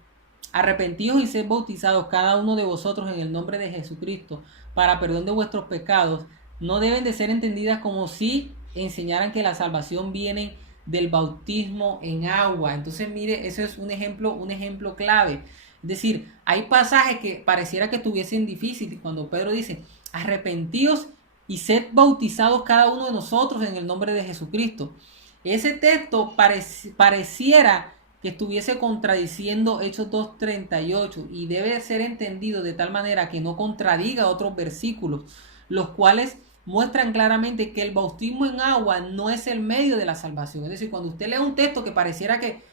arrepentidos y sed bautizados cada uno de vosotros en el nombre de Jesucristo para perdón de vuestros pecados, no deben de ser entendidas como si enseñaran que la salvación viene del bautismo en agua. Entonces, mire, eso es un ejemplo clave. Es decir, hay pasajes que pareciera que tuviesen difíciles cuando Pedro dice, arrepentidos y sed bautizados cada uno de nosotros en el nombre de Jesucristo. Ese texto pareciera que estuviese contradiciendo Hechos 2:38 y debe ser entendido de tal manera que no contradiga otros versículos, los cuales muestran claramente que el bautismo en agua no es el medio de la salvación. Es decir, cuando usted lee un texto que pareciera que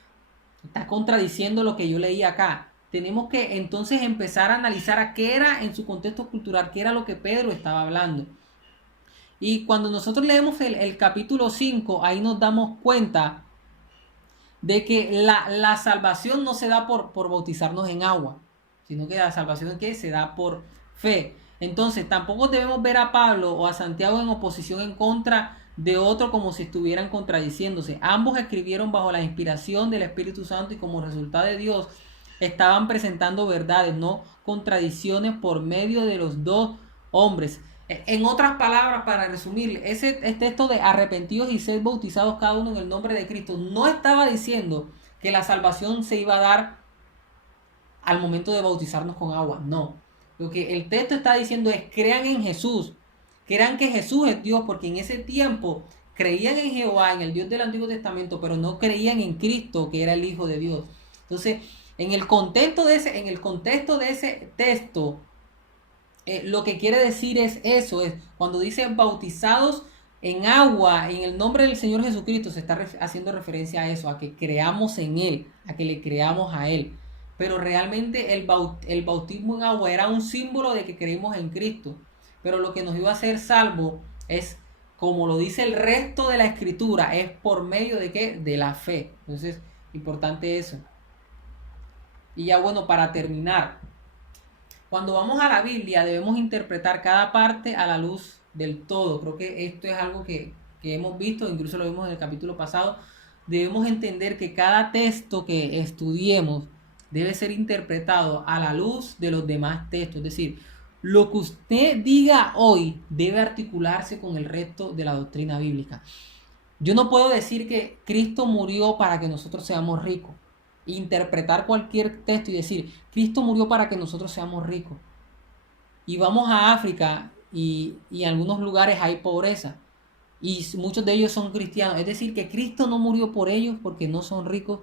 está contradiciendo lo que yo leí acá, tenemos que entonces empezar a analizar a qué era en su contexto cultural, qué era lo que Pedro estaba hablando. Y cuando nosotros leemos el capítulo 5, ahí nos damos cuenta de que la salvación no se da por bautizarnos en agua, sino que la salvación ¿qué? Se da por fe. Entonces tampoco debemos ver a Pablo o a Santiago en oposición en contra de otro como si estuvieran contradiciéndose. Ambos escribieron bajo la inspiración del Espíritu Santo y como resultado de Dios estaban presentando verdades, no contradicciones por medio de los dos hombres. En otras palabras, para resumir, ese texto de arrepentidos y sed bautizados cada uno en el nombre de Cristo no estaba diciendo que la salvación se iba a dar al momento de bautizarnos con agua, no. Lo que el texto está diciendo es crean en Jesús, crean que Jesús es Dios, porque en ese tiempo creían en Jehová, en el Dios del Antiguo Testamento, pero no creían en Cristo, que era el Hijo de Dios. Entonces, en el contexto de ese texto, lo que quiere decir es eso, es cuando dice bautizados en agua, en el nombre del Señor Jesucristo, se está haciendo referencia a eso, a que creamos en Él, a que le creamos a Él. Pero realmente el bautismo en agua era un símbolo de que creímos en Cristo. Pero lo que nos iba a hacer salvo es, como lo dice el resto de la Escritura, es por medio de ¿qué? De la fe. Entonces, importante eso. Y ya bueno, para terminar, cuando vamos a la Biblia debemos interpretar cada parte a la luz del todo. Creo que esto es algo que hemos visto, incluso lo vimos en el capítulo pasado. Debemos entender que cada texto que estudiemos debe ser interpretado a la luz de los demás textos. Es decir, lo que usted diga hoy debe articularse con el resto de la doctrina bíblica. Yo no puedo decir que Cristo murió para que nosotros seamos ricos. Interpretar cualquier texto y decir, Cristo murió para que nosotros seamos ricos. Y vamos a África y en algunos lugares hay pobreza. Y muchos de ellos son cristianos. Es decir, que Cristo no murió por ellos porque no son ricos.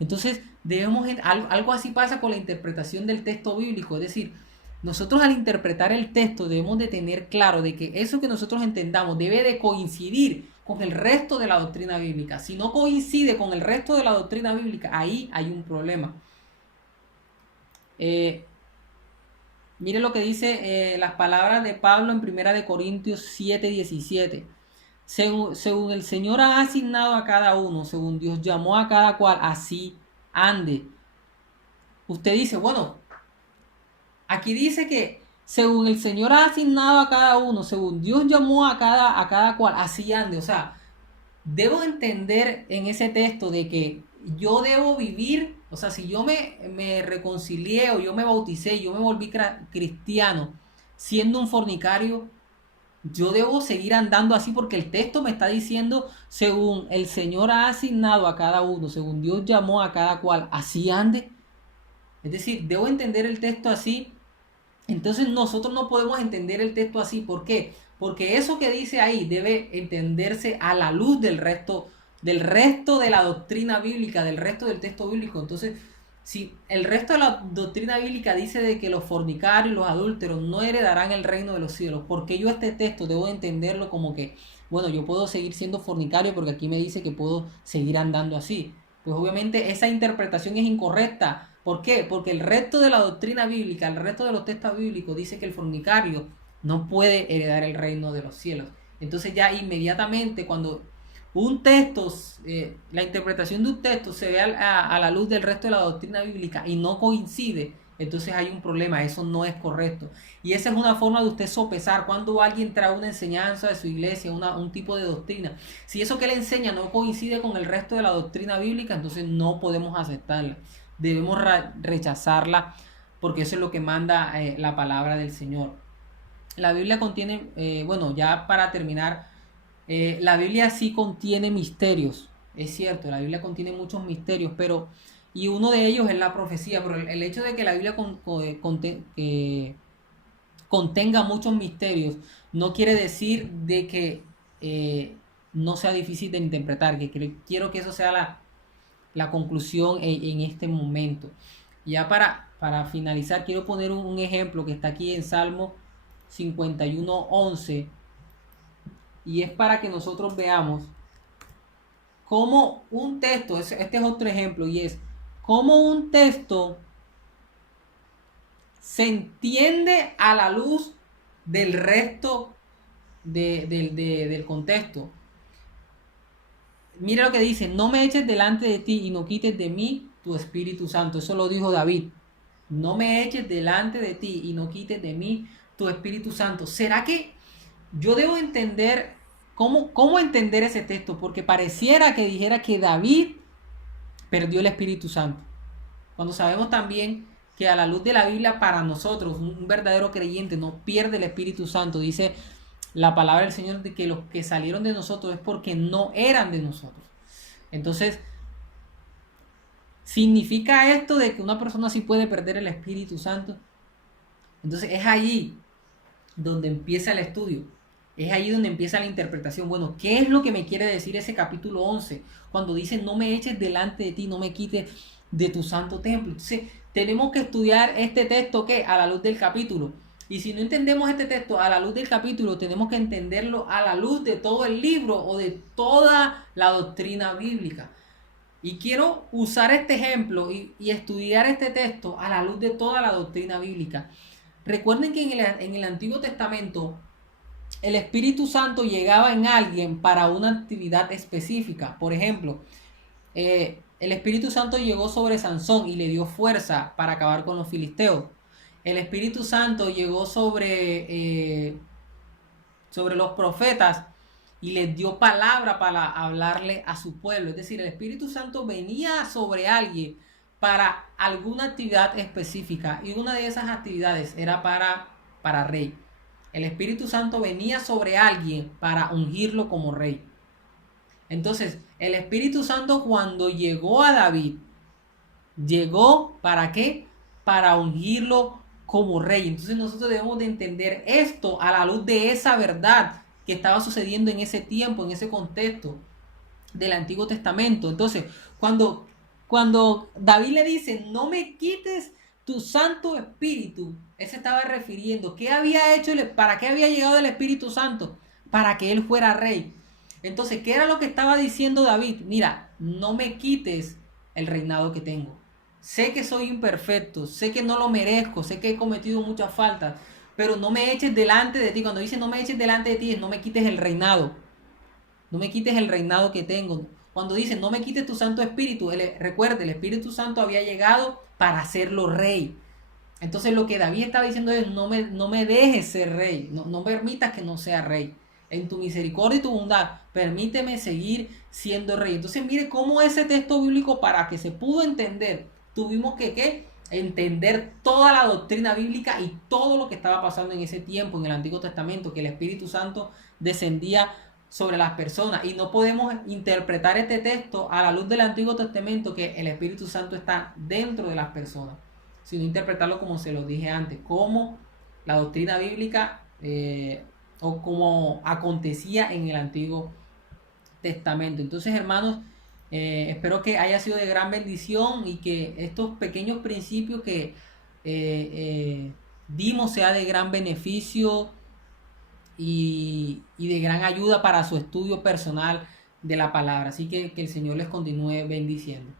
Entonces, algo así pasa con la interpretación del texto bíblico. Es decir, nosotros al interpretar el texto debemos de tener claro de que eso que nosotros entendamos debe de coincidir con el resto de la doctrina bíblica. Si no coincide con el resto de la doctrina bíblica, ahí hay un problema. Mire lo que dice las palabras de Pablo en 1 Corintios 7:17. Según el Señor ha asignado a cada uno, según Dios llamó a cada cual, así ande. Usted dice, bueno, aquí dice que según el Señor ha asignado a cada uno, según Dios llamó a cada cual, así ande. O sea, debo entender en ese texto de que yo debo vivir, o sea, si yo me reconcilié o yo me bauticé, yo me volví cristiano siendo un fornicario, yo debo seguir andando así porque el texto me está diciendo, según el Señor ha asignado a cada uno, según Dios llamó a cada cual, así ande. Es decir, debo entender el texto así. Entonces nosotros no podemos entender el texto así. ¿Por qué? Porque eso que dice ahí debe entenderse a la luz del resto de la doctrina bíblica, del resto del texto bíblico. Entonces, si el resto de la doctrina bíblica dice de que los fornicarios y los adúlteros no heredarán el reino de los cielos, porque yo este texto debo entenderlo como que, bueno, yo puedo seguir siendo fornicario porque aquí me dice que puedo seguir andando así. Pues obviamente esa interpretación es incorrecta. ¿Por qué? Porque el resto de la doctrina bíblica, el resto de los textos bíblicos dice que el fornicario no puede heredar el reino de los cielos. Entonces ya inmediatamente cuando un texto, la interpretación de un texto se ve a la luz del resto de la doctrina bíblica y no coincide, entonces hay un problema, eso no es correcto. Y esa es una forma de usted sopesar cuando alguien trae una enseñanza de su iglesia, un tipo de doctrina. Si eso que le enseña no coincide con el resto de la doctrina bíblica, entonces no podemos aceptarla. Debemos rechazarla porque eso es lo que manda la palabra del Señor. La Biblia contiene, bueno, ya para terminar, la Biblia sí contiene misterios, es cierto, la Biblia contiene muchos misterios, pero, y uno de ellos es la profecía, pero el hecho de que la Biblia contenga muchos misterios no quiere decir de que no sea difícil de interpretar, quiero que eso sea la conclusión en este momento. Ya para finalizar, quiero poner un ejemplo que está aquí en Salmo 51:11, y es para que nosotros veamos cómo un texto, este es otro ejemplo, y es cómo un texto se entiende a la luz del resto del contexto. Mira lo que dice: no me eches delante de ti y no quites de mí tu Espíritu Santo. Eso lo dijo David. No me eches delante de ti y no quites de mí tu Espíritu Santo. ¿Será que yo debo entender cómo entender ese texto? Porque pareciera que dijera que David perdió el Espíritu Santo, cuando sabemos también que a la luz de la Biblia, para nosotros, un verdadero creyente no pierde el Espíritu Santo. Dice la palabra del Señor de que los que salieron de nosotros es porque no eran de nosotros. Entonces, ¿significa esto de que una persona sí puede perder el Espíritu Santo? Entonces es allí donde empieza el estudio. Es ahí donde empieza la interpretación. Bueno, ¿qué es lo que me quiere decir ese capítulo 11? Cuando dice: no me eches delante de ti, no me quites de tu santo templo. Entonces, tenemos que estudiar este texto, ¿qué? A la luz del capítulo. Y si no entendemos este texto a la luz del capítulo, tenemos que entenderlo a la luz de todo el libro o de toda la doctrina bíblica. Y quiero usar este ejemplo y estudiar este texto a la luz de toda la doctrina bíblica. Recuerden que en el Antiguo Testamento el Espíritu Santo llegaba en alguien para una actividad específica. Por ejemplo, el Espíritu Santo llegó sobre Sansón y le dio fuerza para acabar con los filisteos. El Espíritu Santo llegó sobre los profetas y les dio palabra para hablarle a su pueblo. Es decir, el Espíritu Santo venía sobre alguien para alguna actividad específica, y una de esas actividades era para rey. El Espíritu Santo venía sobre alguien para ungirlo como rey. Entonces, el Espíritu Santo, cuando llegó a David, llegó ¿para qué? Para ungirlo como rey. Entonces nosotros debemos de entender esto a la luz de esa verdad que estaba sucediendo en ese tiempo, en ese contexto del Antiguo Testamento. Entonces, cuando David le dice: no me quites tu Santo Espíritu, él se estaba refiriendo, ¿qué había hecho? ¿Para qué había llegado el Espíritu Santo? Para que él fuera rey. Entonces, ¿qué era lo que estaba diciendo David? Mira, no me quites el reinado que tengo. Sé que soy imperfecto, sé que no lo merezco, sé que he cometido muchas faltas, pero no me eches delante de ti. Cuando dice no me eches delante de ti, es no me quites el reinado. No me quites el reinado que tengo. Cuando dice, no me quites tu Santo Espíritu, recuerde, el Espíritu Santo había llegado para hacerlo rey. Entonces lo que David estaba diciendo es, no me dejes ser rey, no permitas que no sea rey. En tu misericordia y tu bondad, permíteme seguir siendo rey. Entonces mire cómo ese texto bíblico, para que se pudo entender, tuvimos que entender toda la doctrina bíblica y todo lo que estaba pasando en ese tiempo, en el Antiguo Testamento, que el Espíritu Santo descendía sobre las personas. Y no podemos interpretar este texto a la luz del Antiguo Testamento, que el Espíritu Santo está dentro de las personas, sino interpretarlo como se lo dije antes, como la doctrina bíblica o como acontecía en el Antiguo Testamento. Entonces, hermanos, espero que haya sido de gran bendición y que estos pequeños principios que dimos sea de gran beneficio y de gran ayuda para su estudio personal de la palabra. Así que el Señor les continúe bendiciendo.